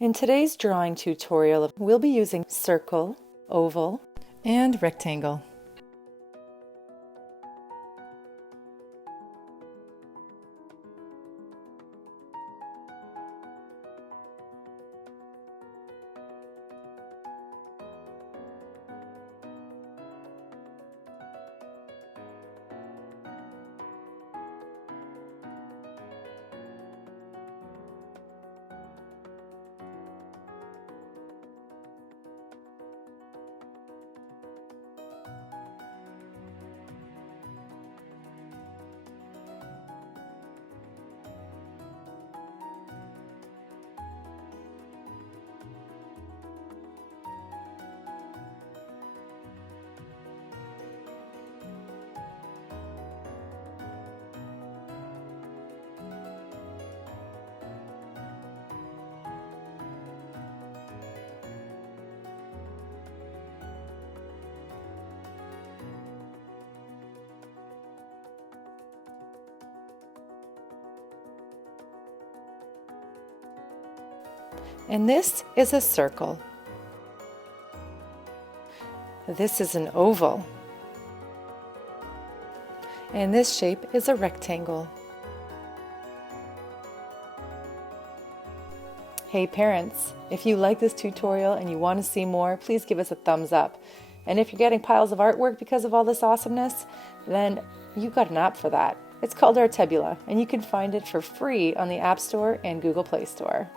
In today's drawing tutorial, we'll be using circle, oval, and rectangle. And this is a circle. This is an oval. And this shape is a rectangle. Hey parents, if you like this tutorial and you want to see more, please give us a thumbs up. And if you're getting piles of artwork because of all this awesomeness, then you've got an app for that. It's called Artebula, and you can find it for free on the App Store and Google Play Store.